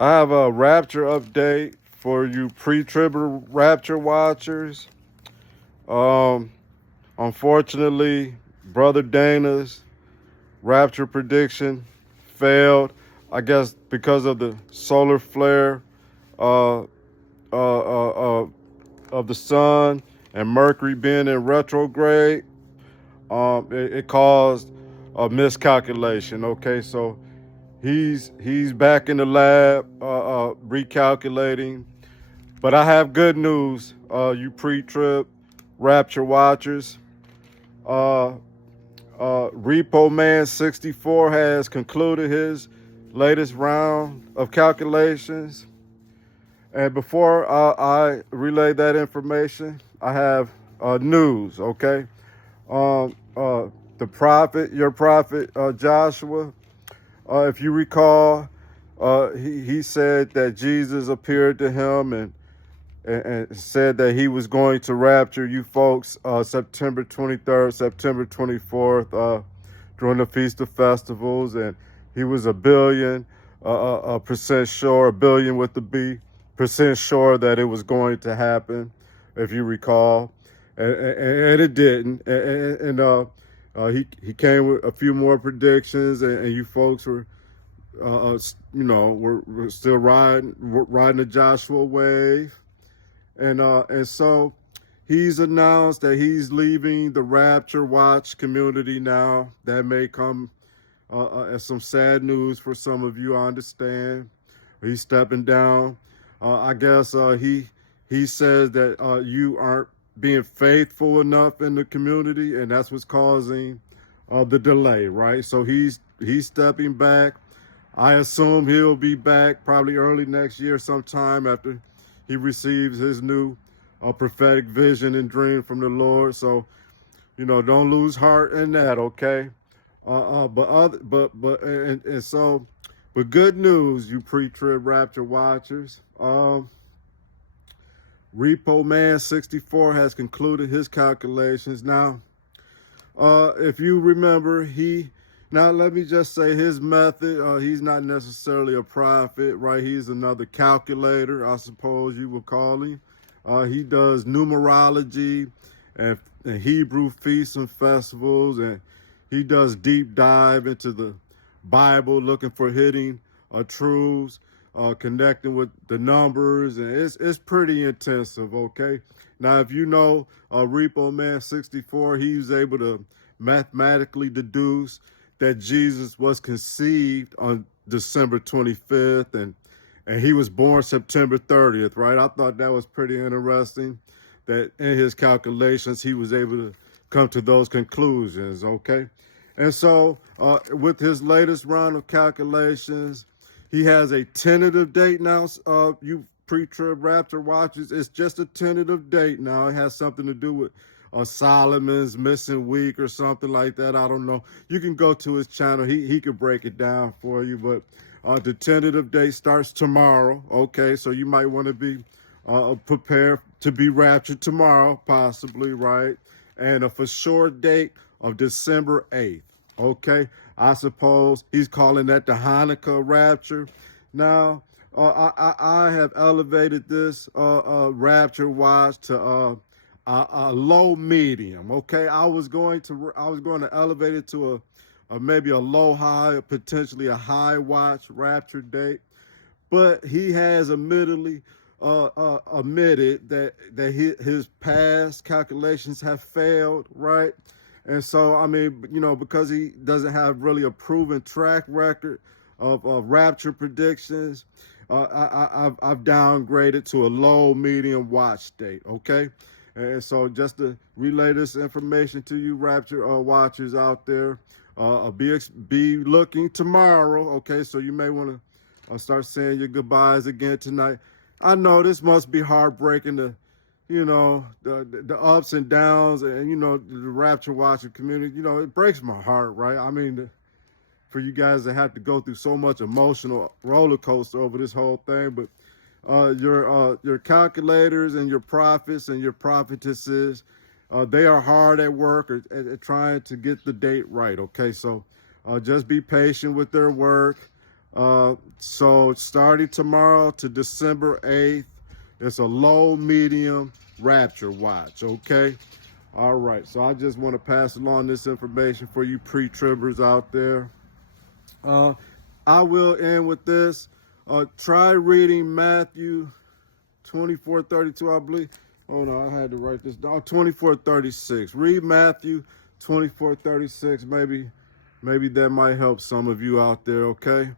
I have a Rapture update for you pre-trib Rapture watchers. Um, Unfortunately, Brother Dana's Rapture prediction failed. I guess because of the solar flare uh, of the sun and Mercury being in retrograde. It caused a miscalculation. Okay, so he's back in the lab recalculating. But I have good news, you pre-trip Rapture watchers. Uh, Repo Man 64 has concluded his latest round of calculations. And before I relay that information, I have news. Okay, the prophet, your prophet Joshua. If you recall, he said that Jesus appeared to him and said that he was going to rapture you folks September 23rd, September 24th, during the Feast of Festivals. And he was percent sure, a billion with the B, percent sure that it was going to happen, if you recall. And it didn't. He came with a few more predictions, and you folks were we're still riding the Joshua wave, and so he's announced that he's leaving the Rapture Watch community now. That may come as some sad news for some of you. I understand. He's stepping down. I guess he says that you aren't being faithful enough in the community, and that's what's causing the delay, right? So he's stepping back. I assume he'll be back probably early next year, sometime after he receives his new prophetic vision and dream from the Lord. So, don't lose heart in that, okay? But good news, you pre-trib Rapture watchers. Repo Man 64 has concluded his calculations. Now, if you remember, now let me just say his method, he's not necessarily a prophet, right? He's another calculator, I suppose you would call him. He does numerology and Hebrew feasts and festivals, and he does deep dive into the Bible, looking for hidden truths, connecting with the numbers, and it's pretty intensive, okay? Now, if you know Repo Man 64, he was able to mathematically deduce that Jesus was conceived on December 25th, and he was born September 30th, right? I thought that was pretty interesting, that in his calculations, he was able to come to those conclusions, okay? And so with his latest round of calculations, he has a tentative date now. You pre-trib Rapture watchers, it's just a tentative date now. It has something to do with Solomon's missing week or something like that. I don't know. You can go to his channel. He could break it down for you. But the tentative date starts tomorrow. Okay, so you might want to be prepared to be raptured tomorrow, possibly, right? And a for sure date of December 8th. Okay, I suppose he's calling that the Hanukkah rapture. Now, I have elevated this rapture watch to a low medium. Okay, I was going to elevate it to a maybe a low high, or potentially a high watch rapture date, but he has admitted that his past calculations have failed, right? And so, I mean, because he doesn't have really a proven track record of rapture predictions, I've downgraded to a low medium watch date, okay? And so just to relay this information to you Rapture watchers out there, be looking tomorrow, okay? So you may want to start saying your goodbyes again tonight. I know this must be heartbreaking to, the ups and downs, and, the Rapture watcher community, it breaks my heart, right? I mean, for you guys to have to go through so much emotional roller coaster over this whole thing. But your calculators and your prophets and your prophetesses, they are hard at work at trying to get the date right, okay? So just be patient with their work. So starting tomorrow to December 8th, it's a low, medium Rapture watch, okay? All right, so I just want to pass along this information for you pre-tribbers out there. I will end with this. Try reading Matthew 24:32, I believe. Oh no, I had to write this down. 24:36. Read Matthew 24:36. Maybe that might help some of you out there, okay?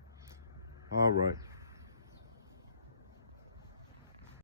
All right.